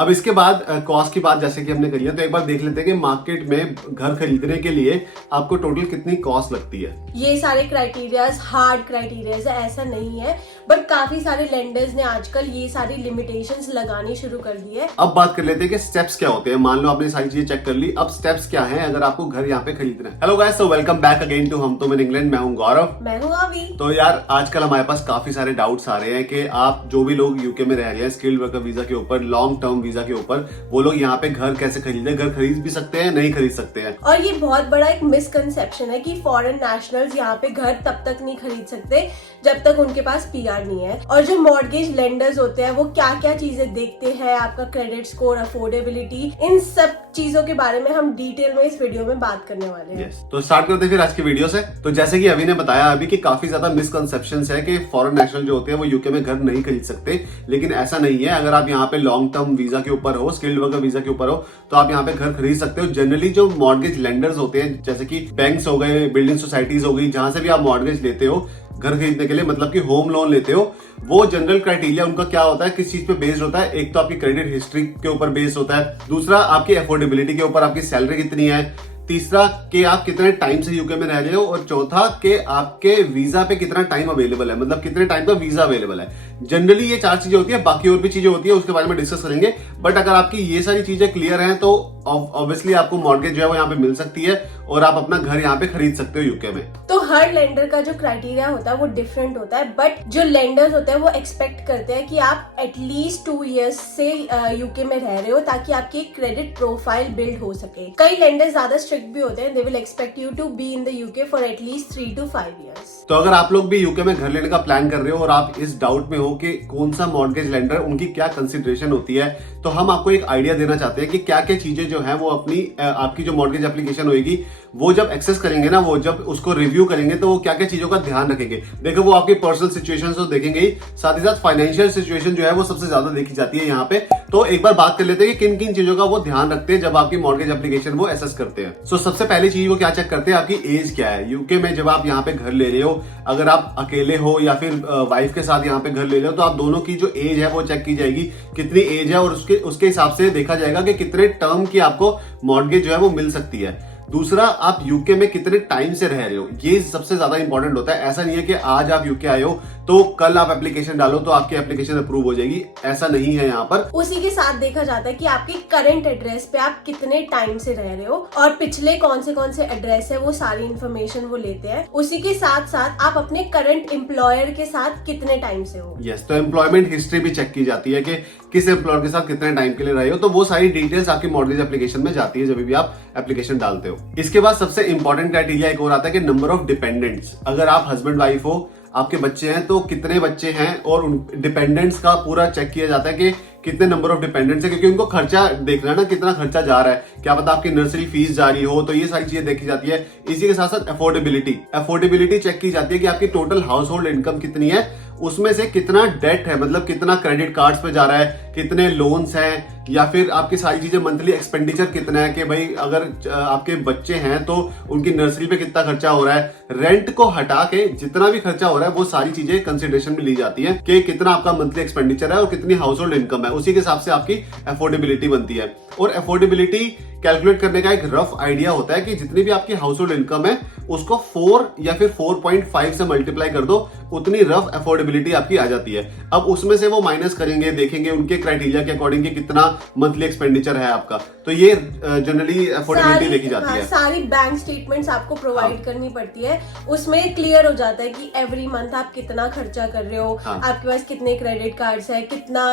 अब इसके बाद कॉस्ट की बात जैसे कि हमने करी है, तो एक बार देख लेते हैं कि मार्केट में घर खरीदने के लिए आपको टोटल कितनी कॉस्ट लगती है। ये सारे क्राइटेरियाज हार्ड क्राइटेरियाज है, ऐसा नहीं है, बट काफी सारे लेंडर्स ने आजकल ये सारी लिमिटेशंस लगानी शुरू कर दी है। अब बात कर लेते हैं कि स्टेप्स क्या होते हैं। मान लो आपने सारी चीजें चेक कर ली, अब स्टेप्स क्या हैं अगर आपको घर यहाँ पे खरीदना है। हेलो गाइस, तो वेलकम बैक अगेन टू हम तुम इन इंग्लैंड। मैं हूँ गौरव। मैं हूँ अभी। तो यार आजकल हमारे पास काफी सारे डाउट्स आ रहे हैं कि आप जो भी लोग यूके में रह रहे हैं स्किल्ड वर्कर वीजा के ऊपर, लॉन्ग टर्म वीजा के ऊपर, वो लोग यहाँ पे घर कैसे खरीदे, घर खरीद भी सकते हैं नहीं खरीद सकते हैं। और ये बहुत बड़ा एक मिसकंसेप्शन है कि फॉरेन नेशनल्स यहाँ पे घर तब तक नहीं खरीद सकते जब तक उनके पास पीआर नहीं है। और जो मॉर्गेज लेंडर्स होते हैं वो क्या क्या चीजें देखते हैं, आपका क्रेडिट स्कोर, अफोर्डेबिलिटी, इन सब चीजों के बारे में हम डिटेल में इस वीडियो में बात करने वाले हैं। तो स्टार्ट करते हैं फिर आज की वीडियो से। तो जैसे कि अभी ने बताया अभी कि काफी ज्यादा मिसकंसेप्शंस है कि फॉरेन नेशनल जो होते हैं वो यूके में घर नहीं खरीद सकते, लेकिन ऐसा नहीं है। अगर आप यहाँ पे लॉन्ग टर्म वीजा के ऊपर हो, स्किल्ड वर्कर वीजा के ऊपर हो, तो आप यहाँ पे घर खरीद सकते हो। जनरली जो मॉर्गेज लेंडर्स होते हैं जैसे कि बैंक्स हो गए, बिल्डिंग सोसाइटीज हो गई, जहां से भी आप मॉर्गेज लेते हो घर खरीदने के लिए, मतलब कि होम लोन लेते हो, वो जनरल क्राइटेरिया उनका क्या होता है, किस चीज पे बेस्ड होता है। एक तो आपकी क्रेडिट हिस्ट्री के ऊपर बेस्ड होता है, दूसरा आपकी अफोर्डेबिलिटी के ऊपर, आपकी सैलरी कितनी है, तीसरा कि आप कितने टाइम से यूके में रह रहे हो, और चौथा कि आपके वीजा पे कितना टाइम अवेलेबल है, मतलब कितने टाइम का वीजा अवेलेबल है। जनरली ये चार चीजें होती है, बाकी और भी चीजें होती है उसके बारे में डिस्कस करेंगे। बट अगर आपकी ये सारी चीजें क्लियर हैं तो ऑब्वियसली आपको मॉर्गेज जो है वो यहाँ पे मिल सकती है और आप अपना घर यहाँ पे खरीद सकते हो यूके में। तो हर लेंडर का जो क्राइटेरिया होता है वो डिफरेंट होता है, बट जो लेंडर्स होते हैं वो एक्सपेक्ट करते हैं कि आप एटलीस्ट 2 इयर्स से यूके में रह रहे हो ताकि आपकी क्रेडिट प्रोफाइल बिल्ड हो सके। कई लेंडर्स ज्यादा स्ट्रिक्ट भी होते हैं, they will expect you to be in the UK for at least 3 to 5 years। तो अगर आप लोग भी यूके में घर लेने का प्लान कर रहे हो और आप इस डाउट में हो कि कौन सा मॉर्गेज लेंडर, उनकी क्या कंसिडरेशन होती है, तो हम आपको एक आइडिया देना चाहते हैं कि क्या क्या चीजें जो है वो अपनी आपकी जो मॉर्गेज एप्लीकेशन होगी वो जब एक्सेस करेंगे ना, वो जब उसको रिव्यू करेंगे तो वो क्या क्या चीजों का ध्यान रखेंगे। देखो वो आपकी पर्सनल सिचुएशन तो देखेंगे ही, साथ ही साथ फाइनेंशियल सिचुएशन जो है वो सबसे ज्यादा देखी जाती है यहाँ पे। तो एक बार बात कर लेते हैं कि किन किन चीजों का वो ध्यान रखते हैं जब आपकी मॉर्गेज एप्लीकेशन वो एसेस करते हैं। सो सबसे पहली चीज वो क्या चेक करते हैं, आपकी एज क्या है। यूके में जब आप यहाँ पे घर ले रहे हो, अगर आप अकेले हो या फिर वाइफ के साथ यहाँ पे घर ले रहे हो, तो आप दोनों की जो एज है वो चेक की जाएगी, कितनी एज है, और उसके हिसाब से देखा जाएगा कि कितने टर्म की आपको मॉर्गेज जो है वो मिल सकती है। दूसरा, आप यूके में कितने टाइम से रह रहे हो, ये सबसे ज्यादा इंपॉर्टेंट होता है। ऐसा नहीं है कि आज आप यूके आए हो तो कल आप एप्लीकेशन डालो तो आपकी एप्लीकेशन अप्रूव हो जाएगी, ऐसा नहीं है यहाँ पर। उसी के साथ देखा जाता है कि आपकी करंट एड्रेस पे आप कितने टाइम से रह रहे हो और पिछले कौन से एड्रेस है, वो सारी इन्फॉर्मेशन वो लेते हैं। उसी के साथ साथ आप अपने करंट एम्प्लॉयर के साथ कितने टाइम से हो। यस, तो एम्प्लॉयमेंट हिस्ट्री भी चेक की जाती है कि किस एम्प्लॉयर के साथ कितने टाइम के लिए रहे हो, तो वो सारी डिटेल्स आपकी मॉर्गेज एप्लीकेशन में जाती है जब भी आप एप्लीकेशन डालते हो। इसके बाद सबसे इंपॉर्टेंट क्राइटेरिया एक और आता है कि नंबर ऑफ डिपेंडेंट्स। अगर आप हस्बैंड वाइफ हो, आपके बच्चे हैं, तो कितने बच्चे हैं, और उन डिपेंडेंट्स का पूरा चेक किया जाता है कि कितने नंबर ऑफ डिपेंडेंट्स है, क्योंकि उनको खर्चा देखना है ना, कितना खर्चा जा रहा है, क्या पता आपकी नर्सरी फीस जा रही हो, तो ये सारी चीजें देखी जाती है। इसी के साथ साथ अफोर्डेबिलिटी चेक की जाती है कि आपकी टोटल हाउस होल्ड इनकम कितनी है, उसमें से कितना डेट है, मतलब कितना क्रेडिट कार्ड्स पे जा रहा है, कितने लोन्स हैं, या फिर आपकी सारी चीजें मंथली एक्सपेंडिचर कितना है, कि भाई अगर आपके बच्चे हैं तो उनकी नर्सरी पे कितना खर्चा हो रहा है। रेंट को हटा के जितना भी खर्चा हो रहा है वो सारी चीजें कंसिडरेशन में ली जाती है कि कितना आपका मंथली एक्सपेंडिचर है और कितनी हाउस होल्ड इनकम है, उसी के हिसाब से आपकी अफोर्डेबिलिटी बनती है। और अफोर्डेबिलिटी कैलकुलेट करने का एक रफ आइडिया होता है कि जितनी भी आपकी हाउस होल्ड इनकम है उसको 4 या फिर 4.5 से मल्टीप्लाई कर दो, उतनी रफ अफोर्डेबिलिटी आपकी आ जाती है। अब उसमें से वो माइनस करेंगे, देखेंगे उनके क्राइटेरिया के अकॉर्डिंग कि कितना मंथली एक्सपेंडिचर है आपका, तो ये जनरली अफोर्डेबिलिटी देखी जाती है। सारी बैंक स्टेटमेंट्स आपको प्रोवाइड करनी पड़ती है, उसमें क्लियर हो जाता है कि एवरी मंथ आप कितना खर्चा कर रहे हो, आपके पास कितने क्रेडिट कार्ड्स है, कितना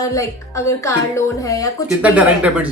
अगर कार लोन है या कुछ, कितना डायरेक्ट डेबिट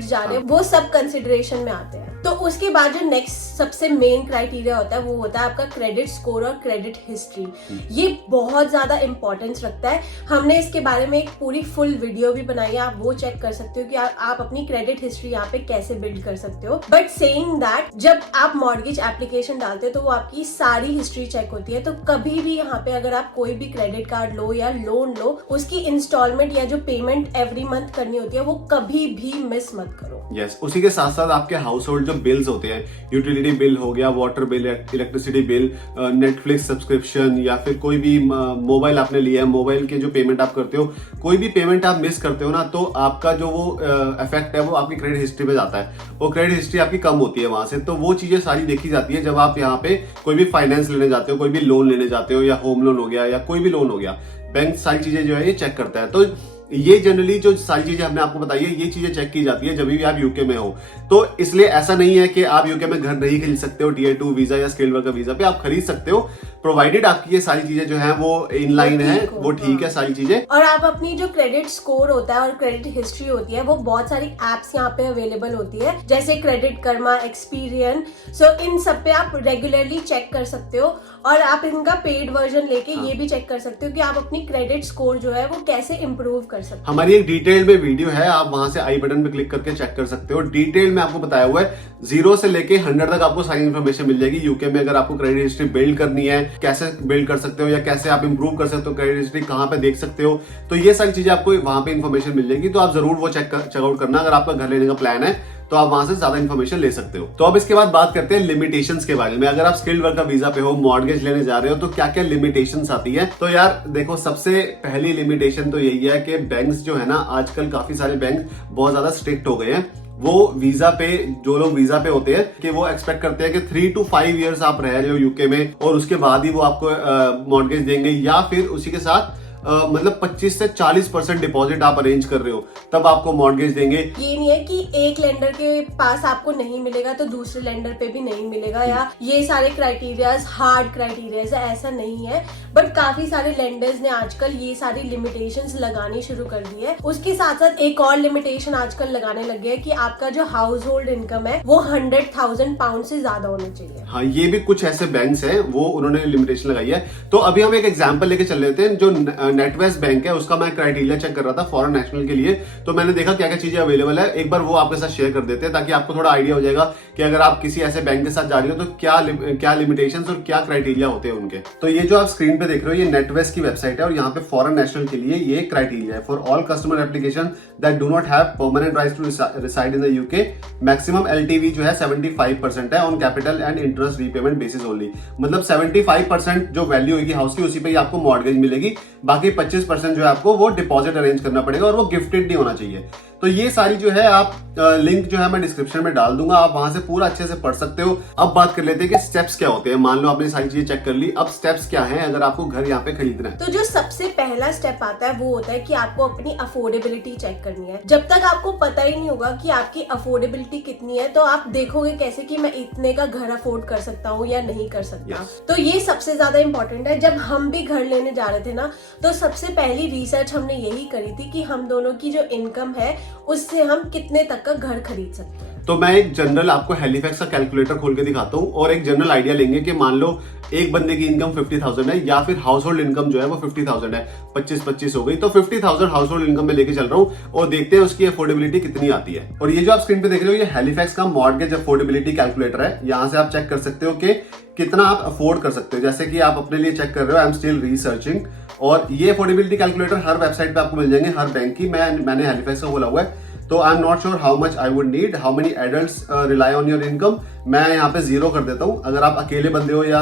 जा रहे हैं, वो सब कंसिडरेशन में आते हैं। तो उसके बाद जो नेक्स्ट सबसे मेन क्राइटेरिया होता है वो होता है आपका क्रेडिट स्कोर और क्रेडिट हिस्ट्री। ये बहुत ज्यादा इंपॉर्टेंस रखता है। हमने इसके बारे में एक पूरी फुल वीडियो भी बनाई है, आप वो चेक कर सकते हो कि आप अपनी क्रेडिट हिस्ट्री यहाँ पे कैसे बिल्ड कर सकते हो। बट सेइंग दैट, जब आप मॉर्गेज एप्लीकेशन डालते हो तो वो आपकी सारी हिस्ट्री चेक होती है। तो कभी भी यहाँ पे अगर आप कोई भी क्रेडिट कार्ड लो या लोन लो, उसकी इंस्टॉलमेंट या जो पेमेंट एवरी मंथ करनी होती है वो कभी भी मिस मत करो। यस, उसी के साथ साथ आपके हाउस होल्ड जो बिल्स होते हैं, यूटिलिटी बिल हो गया, water bill, electricity bill, Netflix subscription, या फिर कोई भी मोबाइल आपने लिया है, मोबाइल के जो पेमेंट आप करते हो, कोई भी पेमेंट आप मिस करते हो ना, तो आपका जो वो इफेक्ट है वो आपकी क्रेडिट हिस्ट्री पे जाता है, वो क्रेडिट हिस्ट्री आपकी कम होती है वहां से। तो वो चीजें सारी देखी जाती है जब आप यहाँ पे कोई भी फाइनेंस लेने जाते हो, कोई भी लोन लेने जाते हो, या होम लोन हो गया या कोई भी लोन हो गया, बैंक सारी चीजें जो है ये चेक करता है। तो ये जनरली जो सारी चीजें हमने आपको बताई है, ये चीजें चेक की जाती है जब भी आप यूके में हो। तो इसलिए ऐसा नहीं है कि आप यूके में घर नहीं खरीद सकते हो, टियर 2 वीजा या स्किल्ड वर्कर वीजा पे आप खरीद सकते हो, प्रोवाइडेड आपकी ये सारी चीजें जो है वो इन लाइन है, वो ठीक है सारी चीजें। और आप अपनी जो क्रेडिट स्कोर होता है और क्रेडिट हिस्ट्री होती है, वो बहुत सारी एप्स यहाँ पे अवेलेबल होती है, जैसे क्रेडिट कर्मा, एक्सपीरियन। सो इन सब पे आप रेगुलरली चेक कर सकते हो, और आप इनका पेड वर्जन लेके ये भी चेक कर सकते हो कि आप अपनी क्रेडिट स्कोर जो है वो कैसे इंप्रूव कर सकते हो। हमारी एक डिटेल में वीडियो है, आप वहां से आई बटन पे क्लिक करके चेक कर सकते हो। डिटेल में आपको बताया हुआ है, 0 से लेके 100 तक आपको सारी इन्फॉर्मेशन मिल जाएगी। यूके में अगर आपको क्रेडिट हिस्ट्री बिल्ड करनी है, कैसे बिल्ड कर सकते हो या कैसे आप इंप्रूव कर सकते हो, क्रेडिट हिस्ट्री कहां पे देख सकते हो, तो ये सारी चीजें आपको वहां पे इन्फॉर्मेशन मिल जाएगी। तो आप जरूर वो चेकआउट करना अगर आपका घर लेने का प्लान है, तो आप वहां से ज्यादा इन्फॉर्मेशन ले सकते हो। तो अब इसके बाद बात करते हैं लिमिटेशंस के बारे में। अगर आप स्किल्ड वर्कर वीजा पे हो, मॉर्गेज लेने जा रहे हो, तो क्या क्या लिमिटेशंस आती है। तो यार देखो, सबसे पहली लिमिटेशन तो यही है कि बैंक्स जो है ना, आजकल काफी सारे बैंक बहुत ज्यादा स्ट्रिक्ट हो गए हैं। वो वीजा पे, जो लोग वीजा पे होते हैं, कि वो एक्सपेक्ट करते हैं कि 3 to 5 इयर्स आप रह रहे हो यूके में, और उसके बाद ही वो आपको मॉर्गेज देंगे, या फिर उसी के साथ मतलब 25 से 40% डिपॉजिट आप अरेंज कर रहे हो तब आपको मॉर्गेज देंगे। ये नहीं है कि एक लेंडर के पास आपको नहीं मिलेगा तो दूसरे लेंडर पे भी नहीं मिलेगा, या ये सारे क्राइटेरियाज हार्ड क्राइटेरियाज है, ऐसा नहीं है। बट काफी सारे लेंडर्स ने आजकल ये सारी लिमिटेशंस लगानी शुरू कर दी है। उसके साथ साथ एक और लिमिटेशन आजकल लगाने लगे हैं कि आपका जो हाउस होल्ड इनकम है वो 100,000 पाउंड से ज्यादा होनी चाहिए। हाँ, ये भी कुछ ऐसे बैंक्स हैं, वो उन्होंने लिमिटेशन लगाई है। तो अभी हम एक एग्जांपल लेके चल लेते हैं। जो नेटवेस्ट बैंक है, उसका मैं क्राइटेरिया चेक कर रहा था फॉरेन नेशनल के लिए, तो मैंने देखा क्या क्या चीजें अवेलेबल है। एक बार वो आपके साथ शेयर कर देते हैं, ताकि आपको थोड़ा आइडिया हो जाएगा कि अगर आप किसी ऐसे बैंक के साथ जा रही हो तो क्या लिमिटेशंस और क्या क्राइटेरिया होते हैं उनके। तो ये जो आप स्क्रीन पे देख रहे हो, ये नेटवेस्ट की वेबसाइट है, और यहाँ पे फॉरेन नेशनल के लिए ये क्राइटेरिया है। For all customer application that do not have permanent rights to reside in the UK, maximum LTV जो है 75% है on capital and interest repayment basis only. मतलब 75% जो वैल्यू होगी हाउस की, उसी पे ही आपको मॉर्गेज मिलेगी। बाकी 25% जो है आपको वो डिपॉजिट अरेंज करना पड़ेगा, और वो गिफ्टेड नहीं होना चाहिए। तो ये सारी जो है आप लिंक जो है मैं डिस्क्रिप्शन में डाल दूंगा, आप वहां से पूरा अच्छे से पढ़ सकते हो। अब बात कर लेते हैं कि स्टेप्स क्या होते हैं। मान लो आपने सारी चीजें चेक कर ली, अब स्टेप्स क्या हैं अगर आपको घर यहाँ पे खरीदना है। तो जो सबसे पहला स्टेप आता है वो होता है कि आपको अपनी अफोर्डेबिलिटी चेक करनी है। जब तक आपको पता ही नहीं होगा कि आपकी अफोर्डेबिलिटी कितनी है, तो आप देखोगे कैसे कि मैं इतने का घर अफोर्ड कर सकता हूँ या नहीं कर सकता। तो ये सबसे ज्यादा इंपॉर्टेंट है। जब हम भी घर लेने जा रहे थे ना, तो सबसे पहली रिसर्च हमने यही करी थी कि हम दोनों की जो इनकम है उससे हम कितने तक का घर खरीद सकते हैं। तो मैं एक जनरल आपको हैलिफैक्स का कैलकुलेटर खोल के दिखाता हूँ, और एक जनरल आइडिया लेंगे कि मान लो एक बंदे की इनकम 50,000 है, या फिर हाउस होल्ड इनकम जो है वो 50,000 है, 25-25 हो गई, तो 50,000 हाउस होल्ड इनकम में लेके चल रहा हूँ, और देखते हैं उसकी अफोर्डेबिलिटी कितनी आती है। और ये जो आप स्क्रीन पे देख रहे हो, ये हैलिफैक्स का मॉर्गेज अफोर्डेबिलिटी कैलकुलेटर है। यहाँ से आप चेक कर सकते हो कि कितना आप अफोर्ड कर सकते हो। जैसे कि आप अपने लिए चेक कर रहे हो, आई एम स्टिल रिसर्चिंग, और ये अफोर्डेबिलिटी कैलकुलेटर हर वेबसाइट पे आपको मिल जाएंगे, हर बैंक की। मैंने हैलिफैक्स का खोला हुआ है, तो I am not sure how much I would need, how many adults rely on your income. मैं यहाँ पे 0 कर देता हूँ। अगर आप अकेले बंदे हो या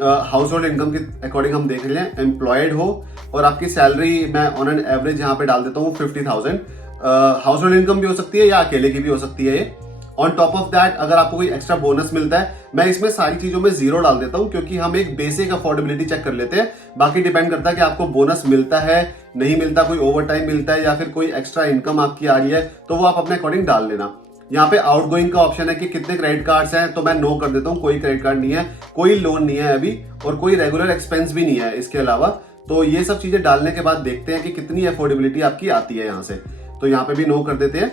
हाउस होल्ड इनकम के अकॉर्डिंग हम देख लें, एम्प्लॉयड हो और आपकी सैलरी मैं ऑन एन एवरेज यहाँ पे डाल देता हूँ 50,000। हाउस होल्ड इनकम भी हो सकती है या अकेले की भी हो सकती है ये। ऑन टॉप ऑफ दैट अगर आपको कोई एक्स्ट्रा बोनस मिलता है, मैं इसमें सारी चीजों में 0 डाल देता हूं, क्योंकि हम एक बेसिक अफोर्डेबिलिटी चेक कर लेते हैं। बाकी डिपेंड करता है कि आपको बोनस मिलता है, नहीं मिलता, कोई ओवर टाइम मिलता है, या फिर कोई एक्स्ट्रा इनकम आपकी आ रही है, तो वो आप अपने अकॉर्डिंग डाल लेना। यहाँ पे आउटगोइंग का ऑप्शन है कि कितने क्रेडिट कार्ड्स हैं, तो मैं नो कर देता हूँ। कोई क्रेडिट कार्ड नहीं है, कोई लोन नहीं है अभी, और कोई रेगुलर एक्सपेंस भी नहीं है इसके अलावा। तो ये सब चीजें डालने के बाद देखते हैं कि कितनी अफोर्डेबिलिटी आपकी आती है यहाँ से। तो यहाँ पे भी नो कर देते हैं।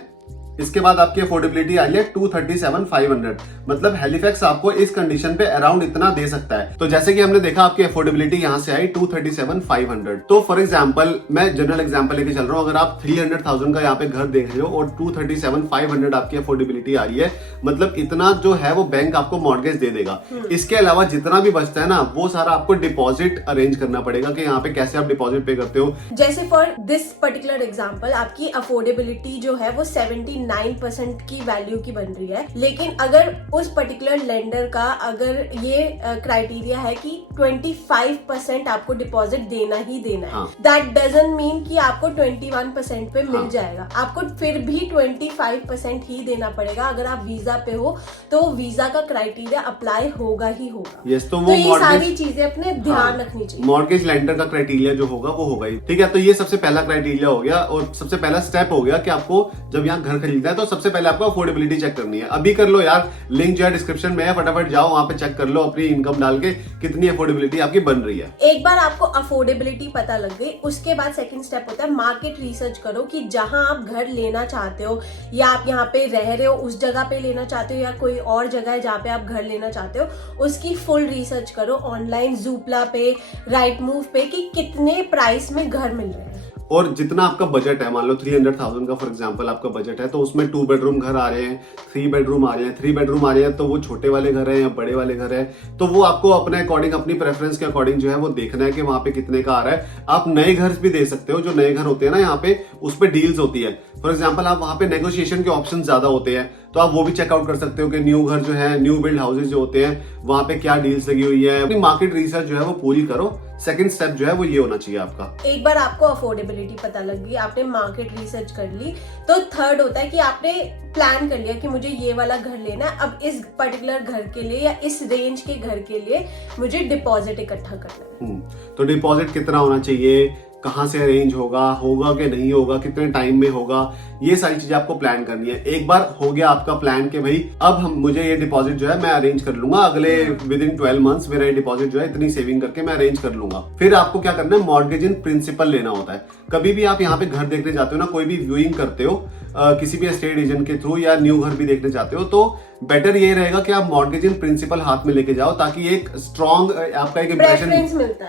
इसके बाद आपकी अफोर्डेबिलिटी आई है 237,500। मतलब हैलिफैक्स आपको इस कंडीशन पे अराउंड इतना दे सकता है। तो जैसे कि हमने देखा, आपकी अफोर्डेबिलिटी यहां से आई 237,500। तो फॉर एग्जांपल, मैं जनरल एग्जांपल लेके चल रहा हूं, अगर आप 300,000 का यहाँ पे घर देख रहे हो और 237,500 आपकी अफोर्डेबिलिटी आ रही है, मतलब इतना जो है वो बैंक आपको मॉर्गेज दे देगा। इसके अलावा जितना भी बचता है ना, वो सारा आपको डिपॉजिट अरेंज करना पड़ेगा कि यहाँ पे कैसे आप डिपॉजिट पे करते हो। जैसे फॉर दिस पर्टिकुलर एग्जाम्पल, आपकी अफोर्डेबिलिटी जो है वो 79 99% की वैल्यू की बन रही है, लेकिन अगर उस पर्टिकुलर लेंडर का अगर ये क्राइटेरिया है कि 25% आपको डिपॉजिट देना ही देना है, दैट डजंट मीन कि आपको 21% पे मिल जाएगा। आपको फिर भी 25% ही देना पड़ेगा। अगर आप वीजा पे हो तो वीजा का क्राइटेरिया अप्लाई होगा ही होगा। यस, तो ये सारी चीजें अपने ध्यान रखनी चाहिए। मॉर्गेज लेंडर का क्राइटेरिया जो होगा वो होगा ही, ठीक है। तो ये सबसे पहला क्राइटेरिया हो गया और सबसे पहला स्टेप हो गया कि आपको जब यहाँ घर खरीदना है तो सबसे पहले आपको अफोर्डेबिलिटी चेक करनी है। अभी कर लो यार, लिंक जो है डिस्क्रिप्शन में है, फटाफट जाओ वहां पे चेक कर लो अपनी इनकम डाल के कितनी अफोर्डेबिलिटी आपकी बन रही है। एक बार आपको अफोर्डेबिलिटी पता लग गई, उसके बाद सेकंड स्टेप होता है मार्केट रिसर्च करो कि जहां आप घर लेना चाहते हो या आप यहाँ पे रह रहे हो उस जगह पे लेना चाहते हो या कोई और जगह है जहाँ पे आप घर लेना चाहते हो, उसकी फुल रिसर्च करो ऑनलाइन, ज़ूपला पे, राइट मूव पे कि कितने प्राइस में घर मिल रहे हैं। और जितना आपका बजट है, मान लो 300,000 का फॉर एग्जांपल आपका बजट है, तो उसमें 2 बेडरूम घर आ रहे हैं, 3 बेडरूम आ रहे हैं, 3 बेडरूम आ रहे हैं, तो वो छोटे वाले घर हैं या बड़े वाले घर हैं, तो वो आपको अपने अकॉर्डिंग, अपनी प्रेफरेंस के अकॉर्डिंग जो है वो देखना है कि वहां पे कितने का आ रहा है। आप नए घर भी दे सकते हो, जो नए घर होते हैं ना यहाँ पे, उस पे डील्स होती है। फॉर एग्जाम्पल आप वहां पे नेगोशिएशन के ऑप्शन ज्यादा होते हैं, तो आप वो भी चेकआउट कर सकते हो कि न्यू घर जो है, न्यू बिल्ड हाउसेज जो होते हैं, वहां पे क्या डील्स लगी हुई है। अपनी मार्केट रिसर्च जो है वो पूरी करो। सेकंड स्टेप जो है वो ये होना चाहिए आपका। एक बार आपको अफोर्डेबिलिटी पता लग गई, आपने मार्केट रिसर्च कर ली, तो थर्ड होता है कि आपने प्लान कर लिया कि मुझे ये वाला घर लेना है, अब इस पर्टिकुलर घर के लिए या इस रेंज के घर के लिए मुझे डिपॉजिट इकट्ठा करना है। तो डिपॉजिट कितना होना चाहिए, कहाँ से अरेंज होगा कि नहीं होगा, कितने टाइम में होगा, ये सारी चीजें आपको प्लान करनी है। एक बार हो गया आपका प्लान कि भाई अब मुझे ये डिपॉजिट जो है मैं अरेंज कर लूंगा, अगले विद इन 12 मंथ्स मेरा ये डिपॉजिट जो है इतनी सेविंग करके मैं अरेंज कर लूंगा। फिर आपको क्या करना है, मॉर्गेज इन प्रिंसिपल लेना होता है। कभी भी आप यहाँ पे घर देखने जाते हो ना, कोई भी व्यूइंग करते हो किसी भी एस्टेट एजेंट के थ्रू या न्यू घर भी देखने जाते हो, तो बेटर ये रहेगा कि आप मॉर्गेज इन प्रिंसिपल हाथ में लेके जाओ, ताकि एक स्ट्रॉन्ग आपका एक इंप्रेशन,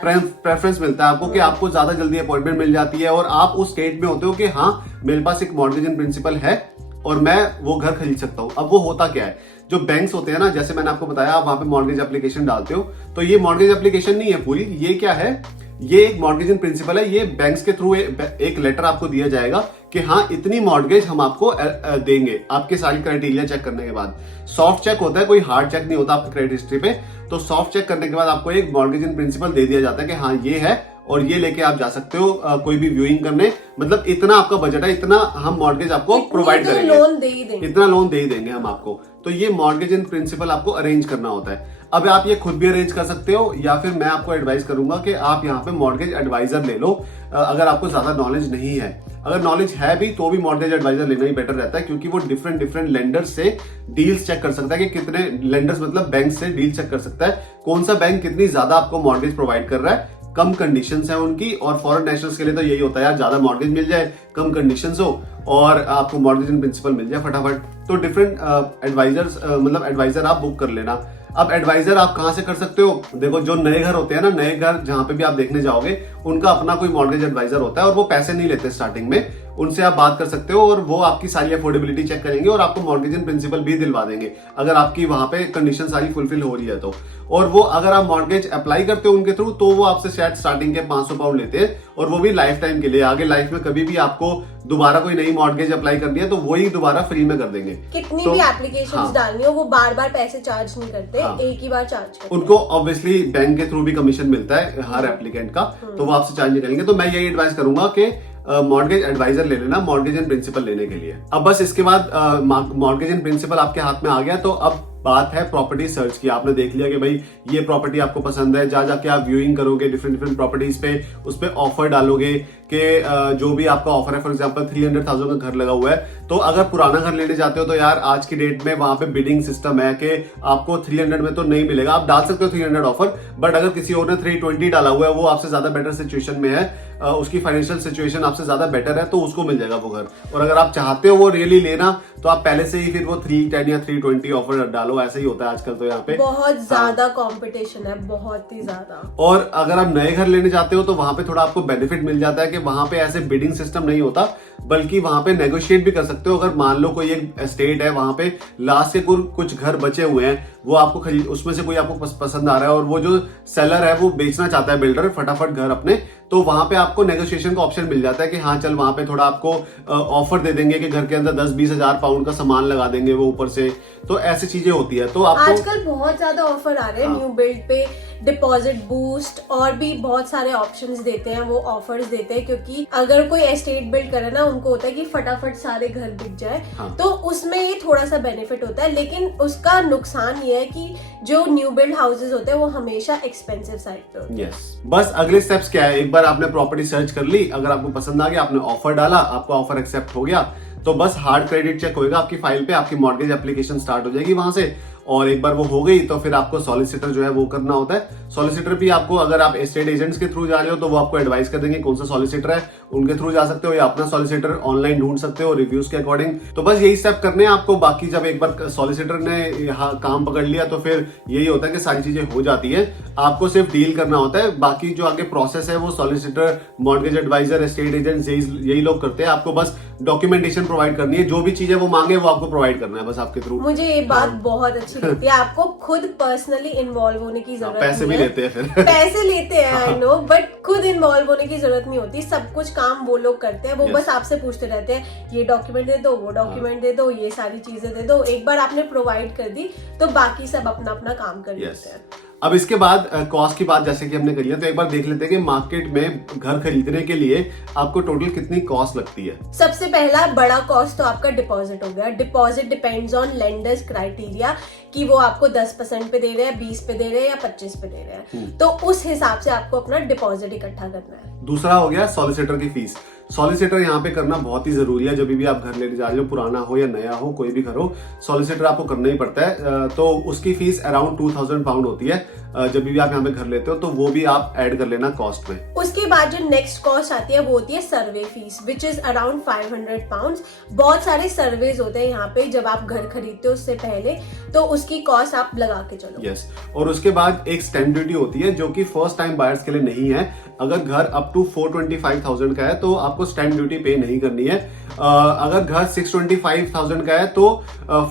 प्रेफरेंस मिलता है आपको कि आपको ज्यादा जल्दी अपॉइंटमेंट मिल जाती है और आप उस स्टेट में होते हो कि हाँ मेरे पास एक मॉर्गेज इन प्रिंसिपल है और मैं वो घर खरीद सकता हूँ। अब वो होता क्या है, जो बैंक्स होते हैं ना, जैसे मैंने आपको बताया, आप वहां पे मॉर्गेज एप्लीकेशन डालते हो, तो ये मॉर्गेज एप्लीकेशन नहीं है पूरी, ये क्या है, ये एक मॉर्गेज इन प्रिंसिपल है। ये बैंक्स के थ्रू एक लेटर आपको दिया जाएगा कि हाँ इतनी मॉर्गेज हम आपको देंगे, आपके सारी क्राइटेरिया चेक करने के बाद। सॉफ्ट चेक होता है, कोई हार्ड चेक नहीं होता आपकी क्रेडिट हिस्ट्री पे। तो सॉफ्ट चेक करने के बाद आपको एक मॉर्गेज इन प्रिंसिपल दे दिया जाता है कि हाँ ये है और ये लेके आप जा सकते हो कोई भी व्यूइंग करने, मतलब इतना आपका बजट है, इतना हम मॉर्गेज आपको प्रोवाइड करेंगे, लोन दे ही देंगे, इतना लोन दे ही देंगे हम आपको। तो ये मॉर्गेज इन प्रिंसिपल आपको अरेंज करना होता है। अब आप ये खुद भी अरेंज कर सकते हो या फिर मैं आपको एडवाइस करूंगा कि आप यहाँ पे मॉर्गेज एडवाइजर ले लो, अगर आपको ज्यादा नॉलेज नहीं है। अगर नॉलेज है भी तो भी मॉर्गेज एडवाइजर लेना ही बेटर रहता है, क्योंकि वो डिफरेंट लेंडर्स से डील्स चेक कर सकता है कि कितने लेंडर्स, मतलब बैंक से डील चेक कर सकता है कौन सा बैंक कितनी ज्यादा आपको मॉर्गेज प्रोवाइड कर रहा है, कम कंडीशंस है उनकी। और फॉरेन नेशनल्स के लिए तो यही होता है यार, ज्यादा मॉर्गेज मिल जाए, कम कंडीशंस हो और आपको मॉर्गेज इन प्रिंसिपल मिल जाए फटाफट। तो डिफरेंट एडवाइजर्स, मतलब एडवाइजर आप बुक कर लेना। अब एडवाइजर आप कहां से कर सकते हो, देखो जो नए घर होते हैं ना, नए घर जहां पे भी आप देखने जाओगे, उनका अपना कोई मॉर्गेज एडवाइजर होता है और वो पैसे नहीं लेते स्टार्टिंग में, उनसे आप बात कर सकते हो और वो आपकी सारी अफोर्डेबिलिटी चेक करेंगे और आपको मॉर्गेज इन प्रिंसिपल भी दिलवा देंगे अगर आपकी वहां पे कंडीशन सारी फुलफिल हो रही है तो। और वो अगर आप मॉर्गेज अप्लाई करते हो उनके थ्रू, तो वो आपसे शायद स्टार्टिंग के 500 पाउंड लेते हैं और वो भी लाइफ टाइम के लिए। आगे लाइफ में कभी भी आपको दोबारा कोई नई मॉर्गेज अप्लाई करनी है तो वही दोबारा फ्री में कर देंगे। कितनी भी एप्लीकेशंस डालनी हो, वो बार बार पैसे चार्ज नहीं करते, एक ही बार चार्ज करते। उनको ऑब्वियसली बैंक के थ्रू भी कमीशन मिलता है हर एप्लीकेंट का, तो वो आपसे चार्ज नहीं करेंगे। तो मैं यही एडवाइस करूंगा कि मॉर्गेज एडवाइजर ले लेना मॉर्गेज इन प्रिंसिपल लेने के लिए। अब बस इसके बाद मॉर्गेज इन प्रिंसिपल आपके हाथ में आ गया, तो अब बात है प्रॉपर्टी सर्च की। आपने देख लिया कि भाई ये प्रॉपर्टी आपको पसंद है, जा जाके आप व्यूइंग करोगे डिफरेंट प्रॉपर्टीज पे, उस पे ऑफर डालोगे कि जो भी आपका ऑफर है, फॉर एग्जांपल 300,000 का घर लगा हुआ है, तो अगर पुराना घर लेने जाते हो तो यार आज की डेट में वहां पे बिडिंग सिस्टम है कि आपको 300 में तो नहीं मिलेगा। आप डाल सकते हो 300 ऑफर, बट अगर किसी और ने 320 डाला हुआ है, वो आपसे ज्यादा बेटर सिचुएशन में है, उसकी फाइनेंशियल सिचुएशन आपसे ज्यादा बेटर है, तो उसको मिल जाएगा वो घर। और अगर आप चाहते हो वो रियली लेना, तो आप पहले से ही फिर वो 310 या 320 ऑफर डालो। ऐसा ही होता है आजकल तो यहाँ पे बहुत ज्यादा कंपटीशन है, बहुत ही ज्यादा। और अगर आप नए घर लेने जाते हो तो वहां पे थोड़ा आपको बेनिफिट मिल जाता है कि वहां पे ऐसे बिडिंग सिस्टम नहीं होता, बल्कि वहां पे नेगोशिएट भी कर सकते हो। अगर मान लो कोई एक एस्टेट है, वहां पे लास्ट के कुछ घर बचे हुए हैं, वो आपको खरीद, उसमें से कोई आपको पसंद आ रहा है और वो जो सेलर है वो बेचना चाहता है, बिल्डर फटाफट घर अपने, तो वहां पे आपको नेगोशिएशन का ऑप्शन मिल जाता है कि हाँ चल वहां पे थोड़ा आपको ऑफर दे देंगे कि घर के अंदर 10-20 हजार पाउंड का सामान लगा देंगे वो ऊपर से। तो ऐसी चीजें होती है। तो आपको आजकल बहुत ज्यादा ऑफर आ रहे हैं न्यू बिल्ड पे, डिपॉजिट बूस्ट और भी बहुत सारे ऑप्शंस देते हैं, वो ऑफर्स देते हैं, क्योंकि अगर कोई एस्टेट बिल्ड करे ना, उनको होता है कि फटाफट सारे घर बिक जाए। तो उसमें ये थोड़ा सा बेनिफिट होता है, लेकिन उसका नुकसान ये है कि जो न्यू बिल्ड हाउसेज होते हैं वो हमेशा एक्सपेंसिव साइड पे होते हैं। बस अगले स्टेप्स क्या है, एक बार आपने प्रॉपर्टी सर्च कर ली, अगर आपको पसंद आ गया, आपने ऑफर डाला, आपका ऑफर एक्सेप्ट हो गया, तो बस हार्ड क्रेडिट चेक होएगा आपकी फाइल पे, आपकी मॉर्गेज एप्लीकेशन स्टार्ट हो जाएगी वहां से। और एक बार वो हो गई तो फिर आपको सॉलिसिटर जो है वो करना होता है। सॉलिसिटर भी आपको, अगर आप एस्टेट एजेंट्स के थ्रू जा रहे हो तो वो आपको एडवाइस कर देंगे कौन सा सॉलिसिटर है, उनके थ्रू जा सकते हो या अपना सॉलिसिटर ऑनलाइन ढूंढ सकते हो रिव्यूज के अकॉर्डिंग। तो बस यही स्टेप करने हैं आपको। बाकी जब एक बार सॉलिसिटर ने यहाँ काम पकड़ लिया तो फिर यही होता है कि सारी चीजें हो जाती है, आपको सिर्फ डील करना होता है। बाकी जो आगे प्रोसेस है वो solicitor, mortgage adviser, estate agent यही लोग करते हैं। आपको बस डॉक्यूमेंटेशन प्रोवाइड करनी है, जो भी चीजें वो मांगे वो आपको प्रोवाइड करना है बस आपके थ्रू। मुझे ये बात बहुत अच्छी लगती है, आपको खुद पर्सनली इन्वॉल्व होने की जरूरत नहीं है। पैसे भी लेते हैं फिर पैसे लेते हैं आई नो, बट खुद इन्वॉल्व होने की जरूरत नहीं होती। सब कुछ काम वो लोग करते हैं, वो बस आपसे पूछते रहते हैं ये डॉक्यूमेंट दे दो, वो डॉक्यूमेंट दे दो, ये सारी चीजें दे दो। एक बार आपने प्रोवाइड कर दी तो बाकी सब अपना अपना काम कर लेते हैं। अब इसके बाद कॉस्ट की बात जैसे कि हमने करी है, तो एक बार देख लेते हैं कि मार्केट में घर खरीदने के लिए आपको टोटल कितनी कॉस्ट लगती है। सबसे पहला बड़ा कॉस्ट तो आपका डिपॉजिट हो गया। Deposit depends on lenders criteria कि वो आपको 10% पे दे रहे हैं, 20 पे दे रहे हैं या 25 पे दे रहे हैं, तो उस हिसाब से आपको अपना डिपॉजिट इकट्ठा करना है। दूसरा हो गया सॉलिसिटर की फीस। सॉलिसिटर यहाँ पे करना बहुत ही जरूरी है। जब भी आप घर लेने जा रहे हो, पुराना हो या नया हो, कोई भी घर हो, सॉलिसिटर आपको करना ही पड़ता है। तो उसकी फीस अराउंड 2000 पाउंड होती है। जब भी आप यहाँ पे घर लेते हो तो वो भी आप ऐड कर लेना कॉस्ट में। उसके बाद जो नेक्स्ट कॉस्ट आती है वो होती है survey fees, which is around 500 pound. बहुत सारे सर्वेज होते हैं यहाँ पे जब आप घर खरीदते हो उससे पहले, तो उसकी कॉस्ट आप लगा के चलो। यस। और उसके बाद एक स्टैंप ड्यूटी होती है जो कि फर्स्ट टाइम बायर्स के लिए नहीं है। अगर घर अप टू 425,000 का है तो आपको स्टैंप ड्यूटी पे नहीं करनी है। अगर घर 625,000 का है तो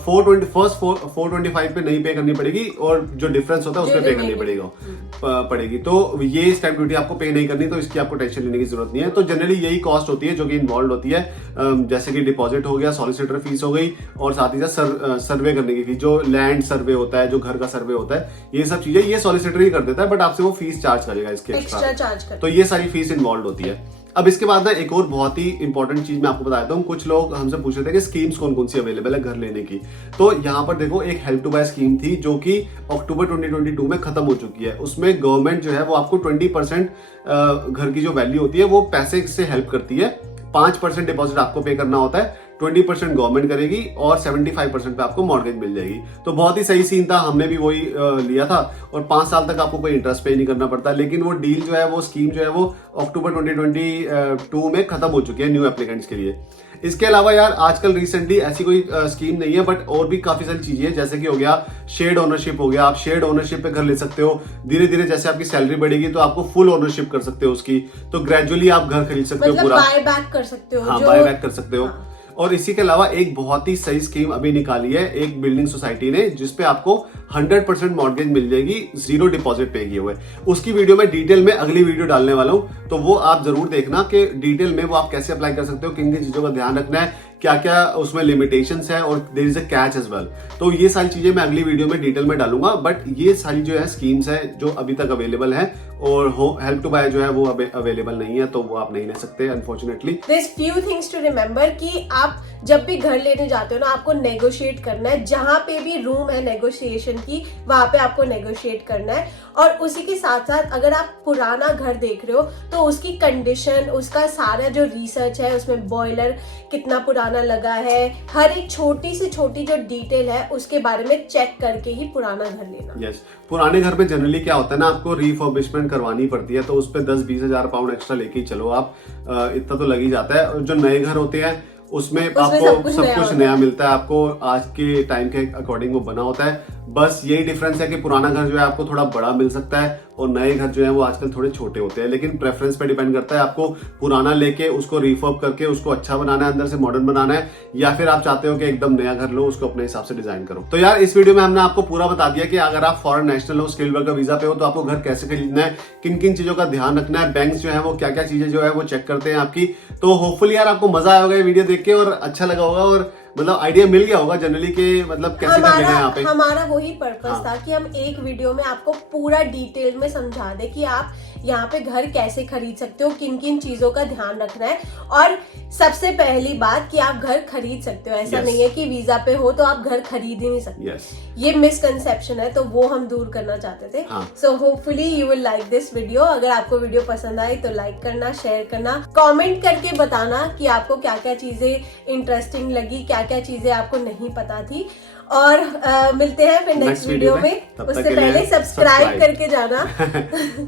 425 पे नहीं पे करनी पड़ेगी, और जो डिफरेंस होता है उसमें पे करनी पड़ेगी। तो ये स्टैंप ड्यूटी आपको पे नहीं करनी, तो इसकी आपको टेंशन लेने की जरूरत नहीं है। तो जनरली यही कॉस्ट होती है जो कि इन्वॉल्व होती है, जैसे कि डिपॉजिट हो गया, सॉलिसिटर फीस हो गई, और साथ ही साथ सर्वे करने की फीस, जो लैंड सर्वे होता है, जो घर का सर्वे होता है, ये सब चीजें ये सॉलिसिटर ही कर देता है, बट आपसे वो फीस चार्ज करेगा इसके एक्स्ट्रा चार्ज कर। तो ये सारी फीस इन्वॉल्व होती है। अब इसके बाद ना एक और बहुत ही इंपॉर्टेंट चीज मैं आपको बताता हूँ। कुछ लोग हमसे पूछ रहे थे कि स्कीम्स कौन कौन सी अवेलेबल है घर लेने की। तो यहाँ पर देखो, एक हेल्प टू बाय स्कीम थी जो कि अक्टूबर 2022 में खत्म हो चुकी है। उसमें गवर्नमेंट जो है वो आपको 20% घर की जो वैल्यू होती है वो पैसे से हेल्प करती है। 5% डिपॉजिट आपको पे करना होता है, 20% गवर्नमेंट करेगी और 75% पे आपको मॉर्गेज मिल जाएगी। तो बहुत ही सही सीन था, हमने भी वही लिया था, और 5 साल तक आपको कोई इंटरेस्ट पे नहीं करना पड़ता। लेकिन वो डील जो है, वो स्कीम जो है, वो अक्टूबर 2022 में खत्म हो चुकी है न्यू एप्लीकेंट्स के लिए। इसके अलावा यार आजकल रिसेंटली ऐसी कोई स्कीम नहीं है, बट और भी काफी सारी चीजें हैं, जैसे कि हो गया शेयर्ड ओनरशिप हो गया। आप शेयर्ड ओनरशिप पे घर ले सकते हो। धीरे धीरे जैसे आपकी सैलरी बढ़ेगी तो आपको फुल ओनरशिप कर सकते हो उसकी, तो ग्रेजुअली आप घर खरीद सकते हो पूरा, बाय बैक कर सकते हो। हाँ, बाय बैक कर सकते हो। और इसी के अलावा एक बहुत ही सही स्कीम अभी निकाली है एक बिल्डिंग सोसाइटी ने, जिसपे आपको 100% मॉर्गेज मिल जाएगी, 0 डिपॉजिट पे किए हुए। उसकी वीडियो मैं डिटेल में अगली वीडियो डालने वाला हूं, तो वो आप जरूर देखना कि डिटेल में वो आप कैसे अप्लाई कर सकते हो, किन किन चीजों का ध्यान रखना है, क्या क्या उसमें लिमिटेशंस है, और there is a catch as well. तो ये सारी चीजें मैं अगली वीडियो में डिटेल में डालूंगा। बट ये सारी जो है स्कीम्स है जो अभी तक अवेलेबल है, और हेल्प टू बाय जो है वो अवेलेबल नहीं है, तो वो आप नहीं ले सकते unfortunately. There's few things to remember कि आप जब भी घर लेने जाते हो ना, आपको नेगोशिएट करना है। जहां पे भी रूम है नेगोशिएशन की, वहां पे आपको नेगोशिएट करना है। और उसी के साथ साथ अगर आप पुराना घर देख रहे हो तो उसकी कंडीशन, उसका सारा जो रिसर्च है, उसमें बॉयलर कितना पुराना लगा है, हर एक छोटी से छोटी जो डिटेल है उसके बारे में चेक करके ही पुराना घर लेना। यस। पुराने घर पे जनरली क्या होता है ना, आपको रिफर्बिशमेंट करवानी पड़ती है, तो उस पे 10-20 हजार पाउंड एक्स्ट्रा लेके ही चलो आप, इतना तो लग ही जाता है। और जो नए घर होते हैं उसमें आपको सब कुछ नया मिलता है, आपको आज के टाइम के अकॉर्डिंग वो बना होता है। बस यही डिफरेंस है कि पुराना घर जो है आपको थोड़ा बड़ा मिल सकता है और नए घर जो है वो आजकल थोड़े छोटे होते हैं, लेकिन प्रेफरेंस पे डिपेंड करता है आपको पुराना लेके उसको रिफर्ब करके उसको अच्छा बनाना है, अंदर से मॉडर्न बनाना है, या फिर आप चाहते हो कि एकदम नया घर लो, उसको अपने हिसाब से डिजाइन करो। तो यार इस वीडियो में हमने आपको पूरा बता दिया कि अगर आप फॉरेन नेशनल हो, स्किल्ड वर्कर वीजा पे हो, तो आपको घर कैसे खरीदना है, किन किन चीजों का ध्यान रखना है, बैंक्स जो है वो क्या क्या चीजें जो है वो चेक करते हैं आपकी। तो होपफुली यार आपको मजा आया होगा ये वीडियो देख के और अच्छा लगा होगा और मतलब आइडिया मिल गया होगा जनरली कि मतलब कैसे कर लेना है यहाँ पे। हमारा वही पर्पस हाँ। था कि हम एक वीडियो में आपको पूरा डिटेल में समझा दे कि आप यहाँ पे घर कैसे खरीद सकते हो, किन किन चीजों का ध्यान रखना है, और सबसे पहली बात कि आप घर खरीद सकते हो। ऐसा Yes. नहीं है कि वीजा पे हो तो आप घर खरीद ही नहीं सकते। Yes. ये मिसकंसेप्शन है, तो वो हम दूर करना चाहते थे। हाँ। So hopefully you will like this video. अगर आपको वीडियो पसंद आई तो लाइक करना, शेयर करना, कमेंट करके बताना कि आपको क्या क्या चीजें इंटरेस्टिंग लगी, क्या क्या चीजें आपको नहीं पता थी। और मिलते हैं फिर नेक्स्ट वीडियो में। उससे पहले सब्सक्राइब करके जाना।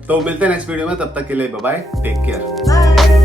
तो मिलते हैं नेक्स्ट वीडियो में, तब तक के लिए bye bye, take care. Bye.